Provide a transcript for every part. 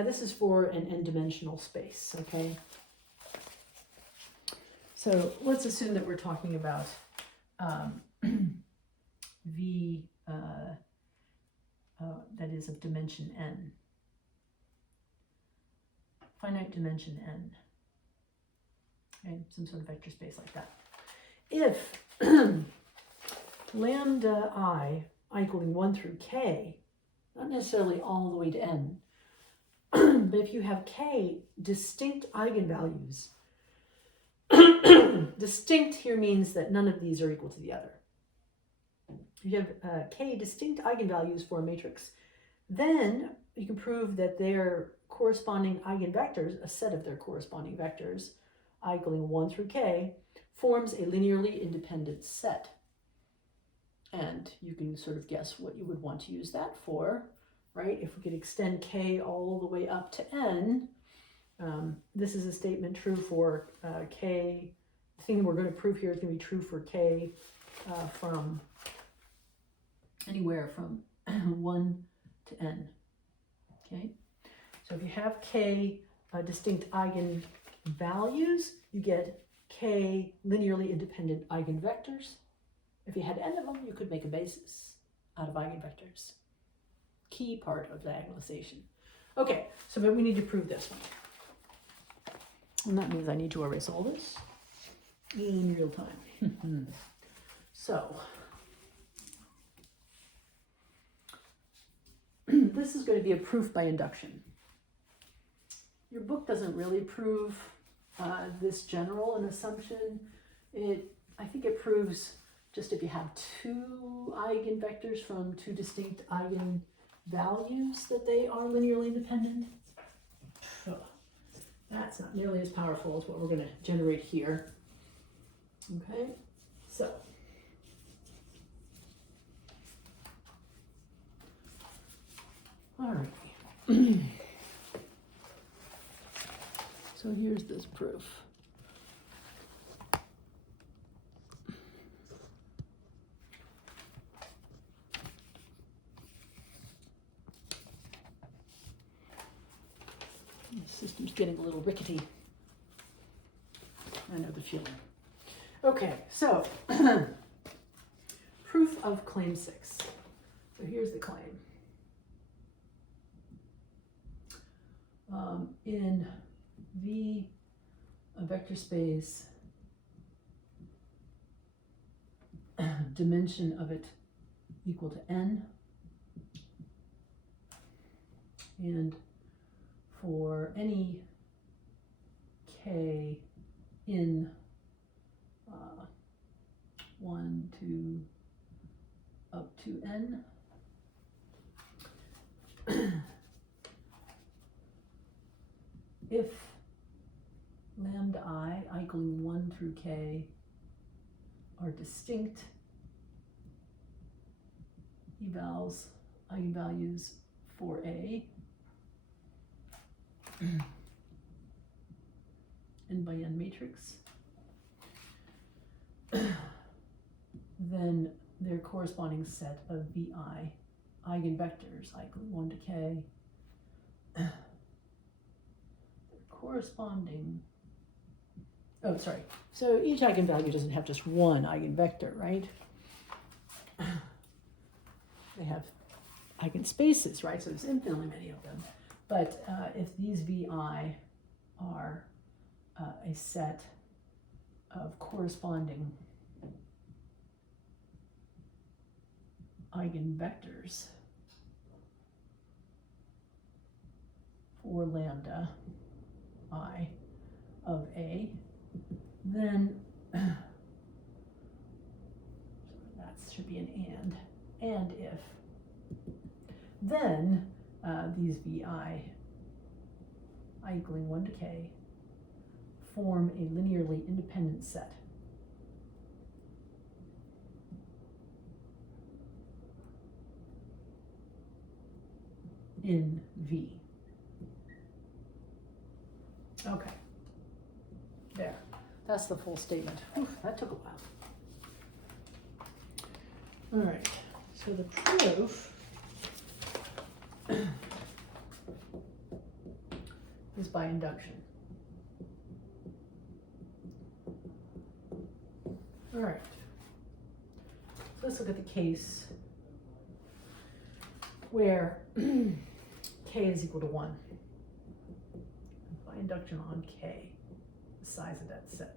Now this is for an n-dimensional space, okay? So let's assume that we're talking about V that is of dimension n, finite dimension n, okay, some sort of vector space like that. If lambda I equaling 1 through k, not necessarily all the way to n, but if you have k distinct eigenvalues, distinct here means that none of these are equal to the other. If you have k distinct eigenvalues for a matrix, then you can prove that their corresponding eigenvectors, a set of their corresponding vectors, I equaling 1 through k, forms a linearly independent set. And you can sort of guess what you would want to use that for, right? If we could extend k all the way up to n, this is a statement true for k. The thing we're going to prove here is going to be true for k from anywhere from 1 to n, okay? So if you have k distinct eigenvalues, you get k linearly independent eigenvectors. If you had n of them, you could make a basis out of eigenvectors. Key part of diagonalization. Okay, so but we need to prove this one. And that means I need to erase all this in real time. So, this is going to be a proof by induction. Your book doesn't really prove this general an assumption. I think it proves just if you have two eigenvectors from two distinct eigenvalues that they are linearly independent. That's not nearly as powerful as what we're going to generate here. Okay, so all right. So here's this proof. The system's getting a little rickety. I know the feeling. Okay, so proof of claim 6. So here's the claim. In V, a vector space, dimension of it equal to n, and for any k in 1 to up to n, if lambda I equaling 1 through k are distinct eigenvalues for a n by n matrix, then their corresponding set of VI eigenvectors equaling 1 to k, corresponding, oh, sorry. So each eigenvalue doesn't have just one eigenvector, right? They have eigenspaces, right? So there's infinitely many of them. But if these VI are a set of corresponding eigenvectors for lambda I of A, then that should be an and if, then these VI equaling 1 to k form a linearly independent set. In V. Okay. There. That's the full statement. Whew, that took a while. All right. So the proof by induction. All right. So let's look at the case where k is equal to 1. By induction on k, the size of that set.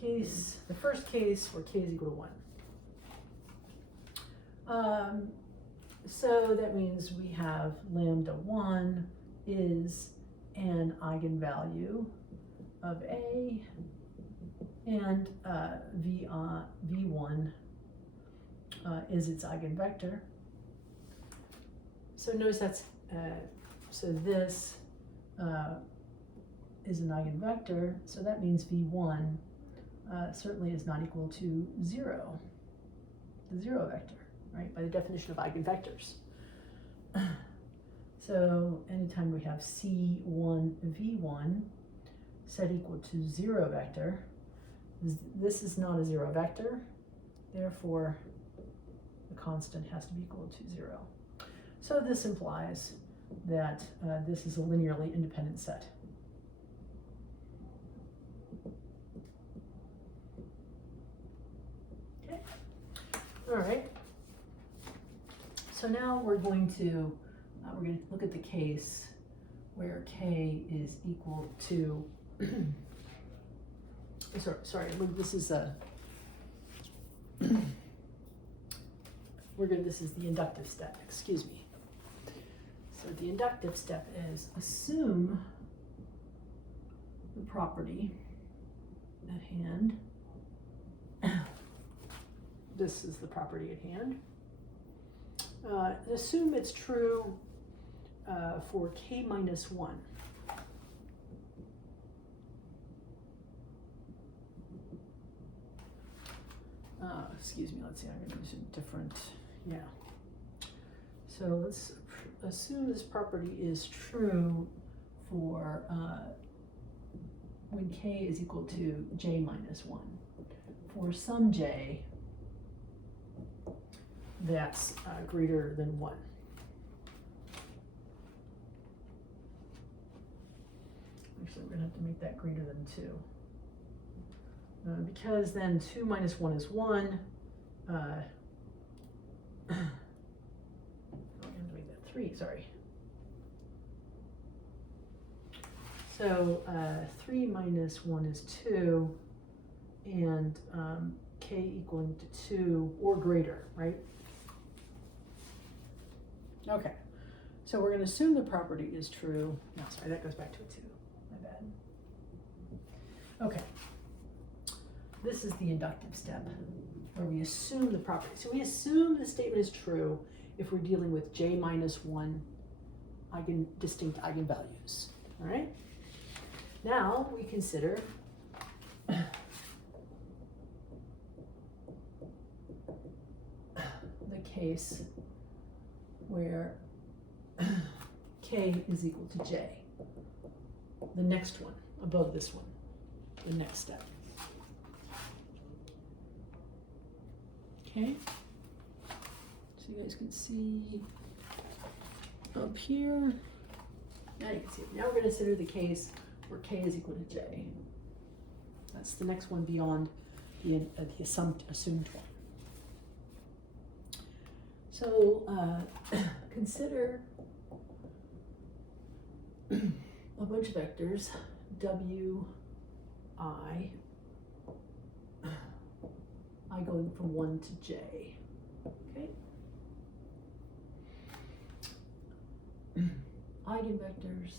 The first case where k is equal to 1. So that means we have lambda 1 is an eigenvalue of A, and V1 is its eigenvector. So notice that's, so this is an eigenvector, so that means V1 certainly is not equal to 0, the 0 vector, right, by the definition of eigenvectors. So anytime we have C1 V1 set equal to 0 vector, this is not a 0 vector, therefore the constant has to be equal to 0. So this implies that this is a linearly independent set. Okay. All right. So now we're going to look at the case where k is equal to. sorry. This is a. This is the inductive step. Excuse me. So the inductive step is assume the property at hand. This is the property at hand. Assume it's true for k minus 1. Excuse me, let's see, I'm going to use a different, yeah. So let's assume this property is true for when k is equal to j minus 1. For some j that's greater than 1. Actually, we're going to have to make that greater than 2. Because then 2 minus 1 is 1. I'm going to make that 3, sorry. So 3 minus 1 is 2, and k equaling to 2 or greater, right? Okay, so we're going to assume the property is true. No, sorry, that goes back to a 2. My bad. Okay. This is the inductive step where we assume the property. So we assume the statement is true if we're dealing with j minus 1 distinct eigenvalues. All right? Now we consider the case where k is equal to j. The next one, above this one, the next step. Okay, so you guys can see up here. Now you can see it. Now we're going to consider the case where k is equal to j. That's the next one beyond the assumed one. So consider a bunch of vectors, w, I going from 1 to j, okay? Eigenvectors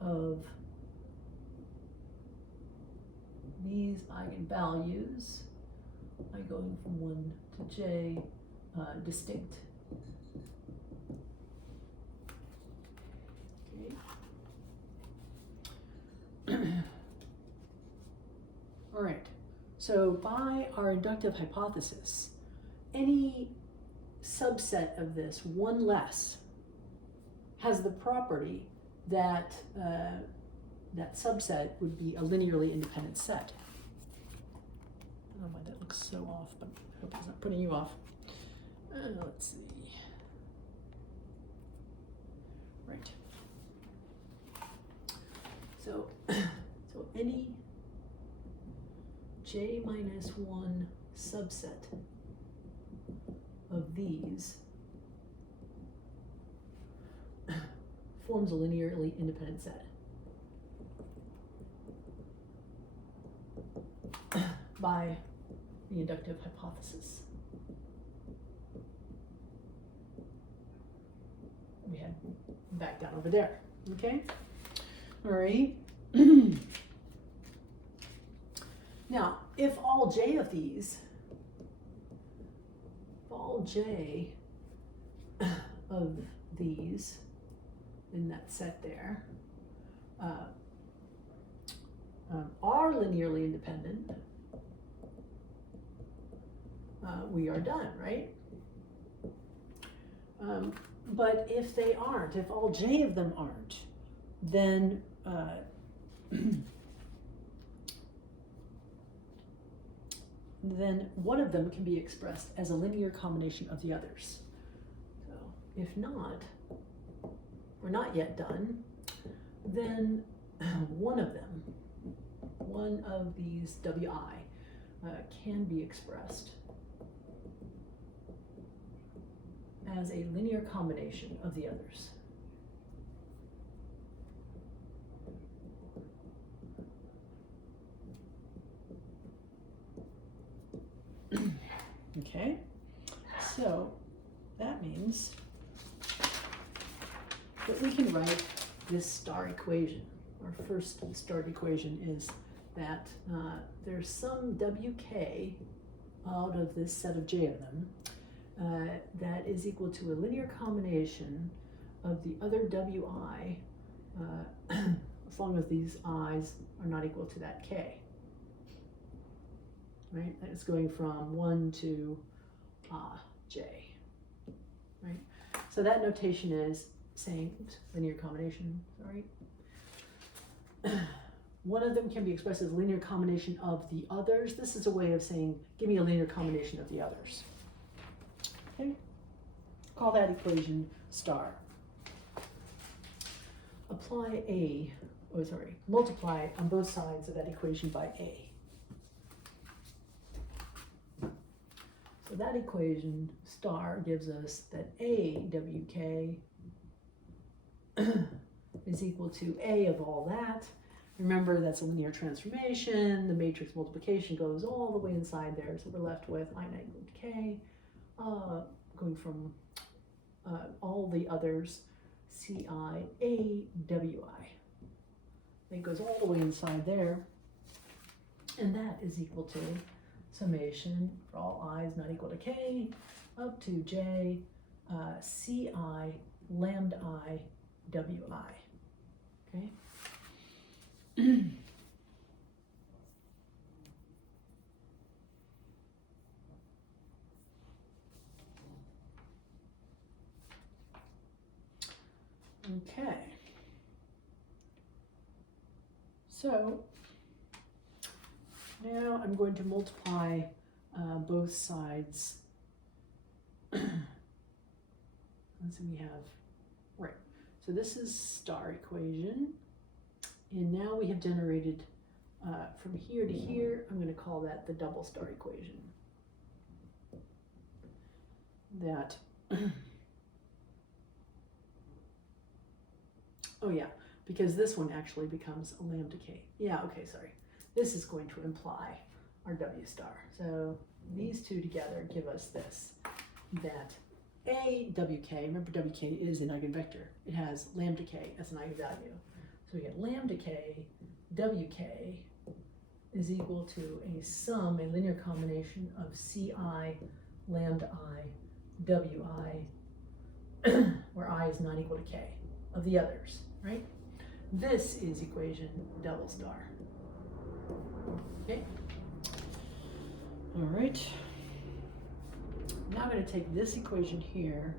of these eigenvalues, I going from 1 to j, distinct. Okay. All right. So by our inductive hypothesis, any subset of this, one less, has the property that that subset would be a linearly independent set. I don't know why that looks so off, but I hope it's not putting you off. Let's see. Right. So, so any j minus 1 subset of these forms a linearly independent set by the inductive hypothesis. We had back down over there, okay? All right. Now, if all j of these, in that set there are linearly independent, we are done, right? But if they aren't, if all j of them aren't, then then one of them can be expressed as a linear combination of the others. So if not, we're not yet done, then one of them, one of these wi, can be expressed as a linear combination of the others. Okay, so that means that we can write this star equation. Our first star equation is that there's some wk out of this set of j of them that is equal to a linear combination of the other wi as long as these i's are not equal to that k. Right? It's going from 1 to j. Right? So that notation is saying, oops, linear combination, sorry. One of them can be expressed as a linear combination of the others. This is a way of saying, give me a linear combination of the others. Okay? Call that equation star. Multiply on both sides of that equation by a. So that equation star gives us that a wk is equal to a of all that. Remember, that's a linear transformation. The matrix multiplication goes all the way inside there, so we're left with I not equal to k, going from all the others, ci a wi. It goes all the way inside there, and that is equal to summation for all i's not equal to k up to j ci lambda I wi. Okay. Okay. So now I'm going to multiply both sides. Let's see, we have, right. So this is star equation. And now we have generated from here to here, I'm going to call that the double star equation. That, oh yeah, because this one actually becomes a lambda k. Yeah, okay, sorry. This is going to imply our w star. So these two together give us this, that a wk, remember wk is an eigenvector. It has lambda k as an eigenvalue. So we get lambda k wk is equal to a sum, a linear combination of ci lambda I wi, where I is not equal to k, of the others, right? This is equation double star. Okay. All right. Now I'm going to take this equation here.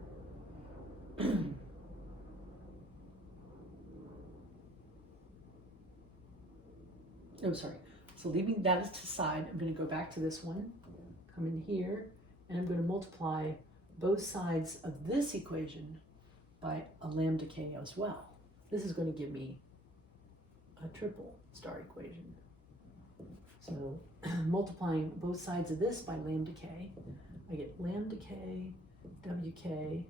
Oh, sorry. So leaving that to the side, I'm going to go back to this one, come in here, and I'm going to multiply both sides of this equation by a lambda k as well. This is going to give me a triple star equation. So multiplying both sides of this by lambda k, I get lambda k wk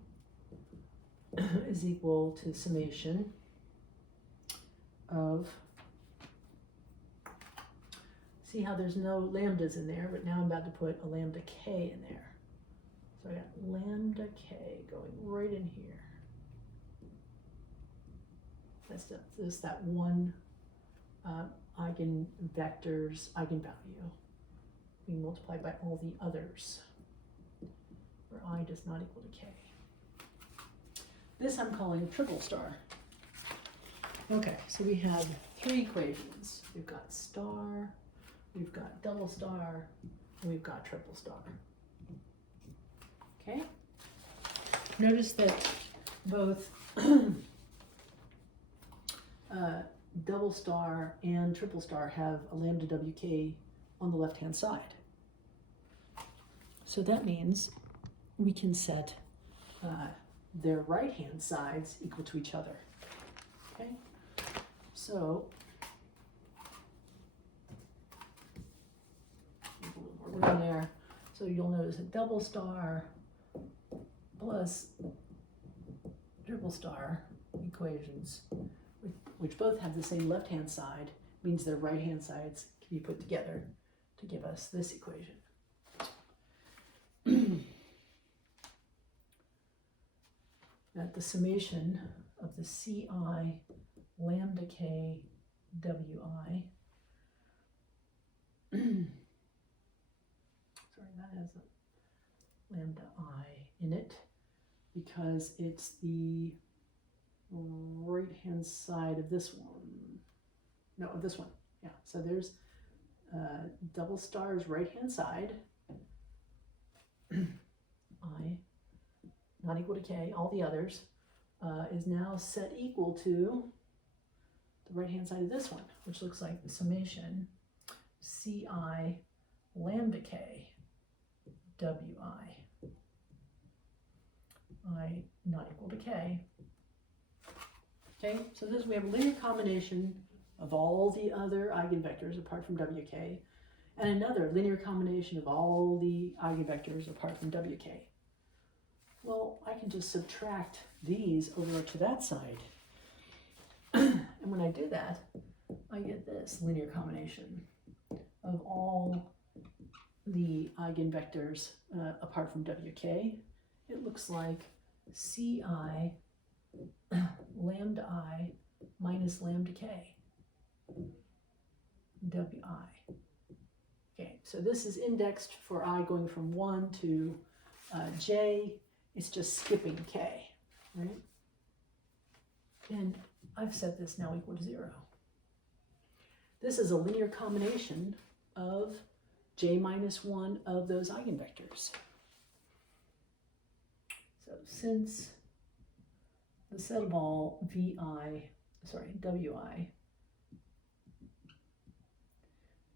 is equal to summation of, see how there's no lambdas in there, but now I'm about to put a lambda k in there. So I got lambda k going right in here. That's just that one eigenvector's eigenvalue being multiplied by all the others, where I does not equal to k. This I'm calling triple star. Okay, so we have three equations. We've got star, we've got double star, and we've got triple star. Okay? Notice that both double star and triple star have a lambda wk on the left-hand side. So that means we can set their right-hand sides equal to each other. Okay? So, a little more room there. So you'll notice that double star plus triple star equations, which both have the same left-hand side, means their right-hand sides can be put together to give us this equation. That the summation of the ci lambda k wi, sorry, that has a lambda I in it because it's the right-hand side of this one. No, of this one. Yeah, so there's double star's right-hand side, I not equal to k, all the others, is now set equal to the right-hand side of this one, which looks like the summation ci lambda k wi, I not equal to k. Okay, so this we have a linear combination of all the other eigenvectors apart from wk, and another linear combination of all the eigenvectors apart from wk. Well, I can just subtract these over to that side. And when I do that, I get this linear combination of all the eigenvectors apart from wk. It looks like ci lambda I minus lambda k wi. Okay, so this is indexed for I going from 1 to j. It's just skipping k, right? And I've set this now equal to 0. This is a linear combination of j minus 1 of those eigenvectors. So since the set of all wi,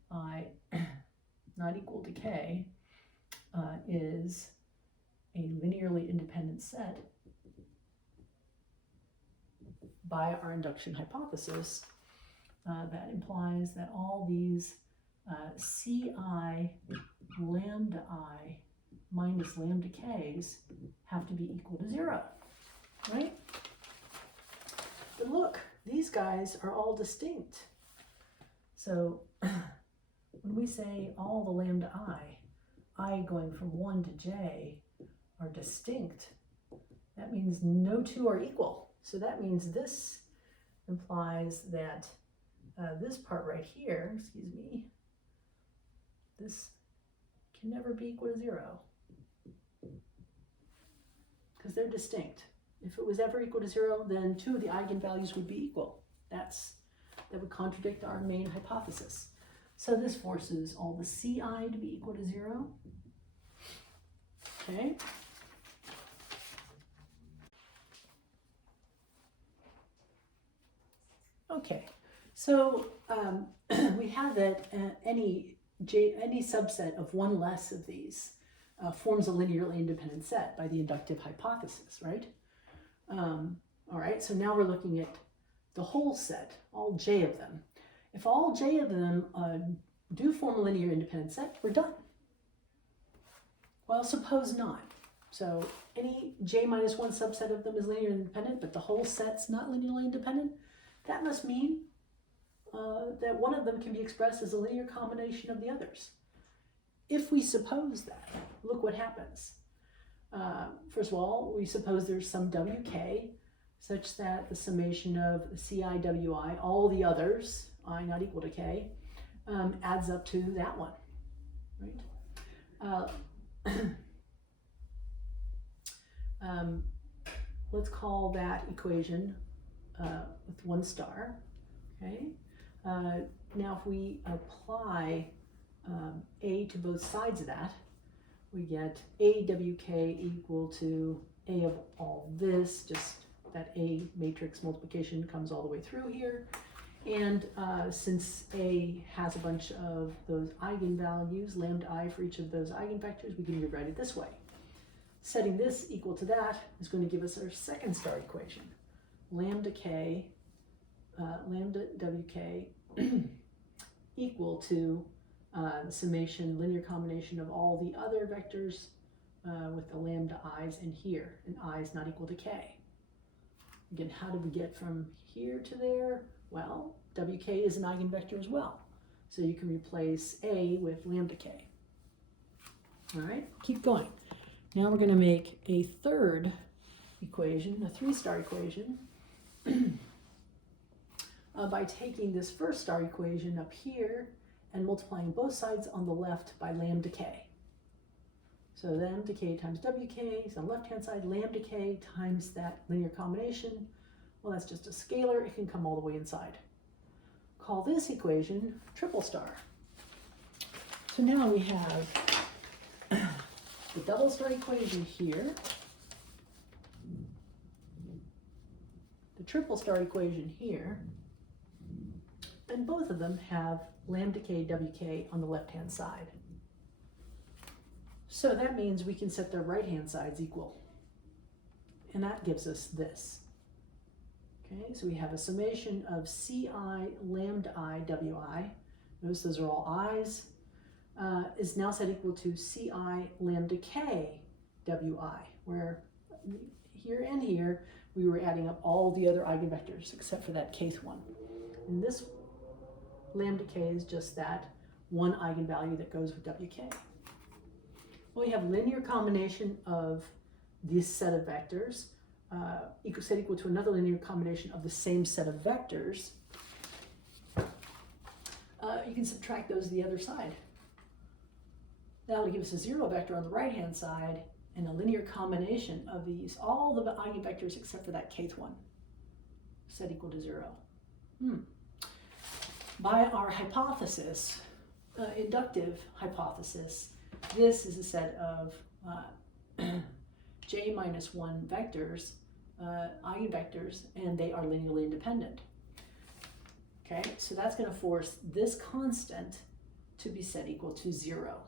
I not equal to k is a linearly independent set by our induction hypothesis, that implies that all these ci lambda I minus lambda k's have to be equal to 0, right? But look, these guys are all distinct. So when we say all the lambda I going from 1 to j are distinct, that means no two are equal. So that means this implies that this part right here, excuse me, this can never be equal to 0 because they're distinct. If it was ever equal to 0, then two of the eigenvalues would be equal. That would contradict our main hypothesis. So this forces all the ci to be equal to 0. Okay. Okay, so we have that any subset of one less of these forms a linearly independent set by the inductive hypothesis, right? All right, so now we're looking at the whole set, all j of them. If all j of them do form a linear independent set, we're done. Well, suppose not. So any j minus 1 subset of them is linearly independent, but the whole set's not linearly independent. That must mean that one of them can be expressed as a linear combination of the others. If we suppose that, look what happens. First of all, we suppose there's some wk such that the summation of ci wi, all the others, I not equal to k, adds up to that one, right? Let's call that equation with 1 star, okay? Now if we apply a to both sides of that, we get awk equal to a of all this, just that a matrix multiplication comes all the way through here. And since a has a bunch of those eigenvalues, lambda I for each of those eigenvectors, we can rewrite it this way. Setting this equal to that is going to give us our second star equation. Lambda wk equal to the summation linear combination of all the other vectors with the lambda i's in here, and I is not equal to k. Again, how did we get from here to there? Well, wk is an eigenvector as well. So you can replace a with lambda k. All right, keep going. Now we're going to make a third equation, a 3-star equation, by taking this first star equation up here and multiplying both sides on the left by lambda k. So lambda k times wk is on the left-hand side, lambda k times that linear combination. Well, that's just a scalar. It can come all the way inside. Call this equation triple star. So now we have the double star equation here, the triple star equation here, and both of them have lambda k wk on the left-hand side. So that means we can set their right-hand sides equal. And that gives us this. Okay, so we have a summation of ci lambda I wi, notice those are all i's, is now set equal to ci lambda k wi, where here and here we were adding up all the other eigenvectors except for that kth one. And this lambda k is just that one eigenvalue that goes with wk. Well, we have linear combination of this set of vectors set equal to another linear combination of the same set of vectors. You can subtract those to the other side. That will give us a 0 vector on the right-hand side and a linear combination of these, all the eigenvectors except for that kth one, set equal to 0. By our hypothesis, inductive hypothesis, this is a set of j minus 1 vectors, eigenvectors, and they are linearly independent. Okay, so that's going to force this constant to be set equal to 0.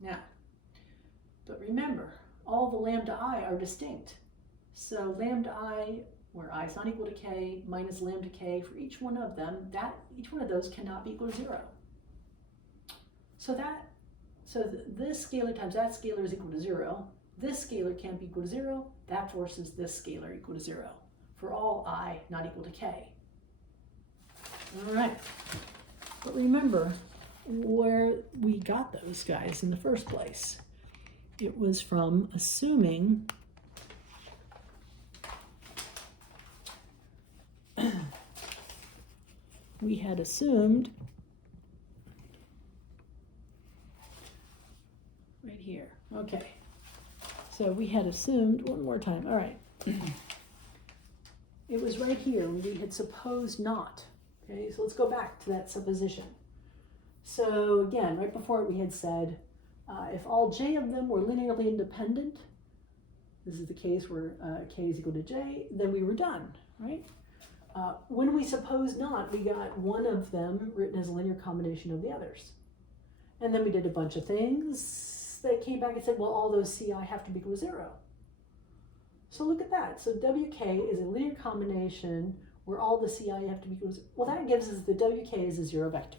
Now, but remember, all the lambda I are distinct. So lambda I, where I is not equal to k, minus lambda k for each one of them, each one of those cannot be equal to 0. So this scalar times that scalar is equal to 0. This scalar can't be equal to 0. That forces this scalar equal to 0 for all I not equal to k. All right. But remember where we got those guys in the first place. It was from assuming we had assumed right here. Okay. So we had assumed, one more time, all right. It was right here when we had supposed not. Okay, so let's go back to that supposition. So again, right before it we had said, if all j of them were linearly independent, this is the case where k is equal to j, then we were done, right? When we suppose not, we got one of them written as a linear combination of the others. And then we did a bunch of things that came back and said, well, all those ci have to be equal to 0. So look at that. So wk is a linear combination where all the Ci have to be equal to, well, that gives us the Wk is a zero vector.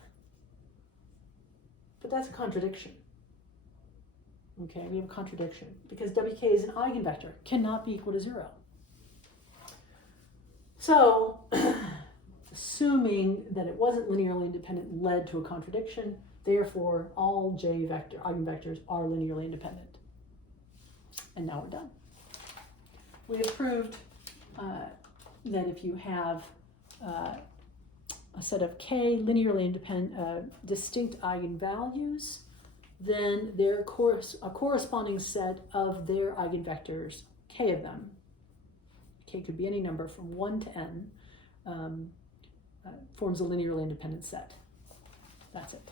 But that's a contradiction. Okay, we have a contradiction because Wk is an eigenvector, cannot be equal to 0. So, assuming that it wasn't linearly independent led to a contradiction, therefore all J eigenvectors are linearly independent. And now we're done. We have proved that if you have a set of K linearly independent, distinct eigenvalues, then a corresponding set of their eigenvectors, K of them, K could be any number from 1 to n, forms a linearly independent set. That's it.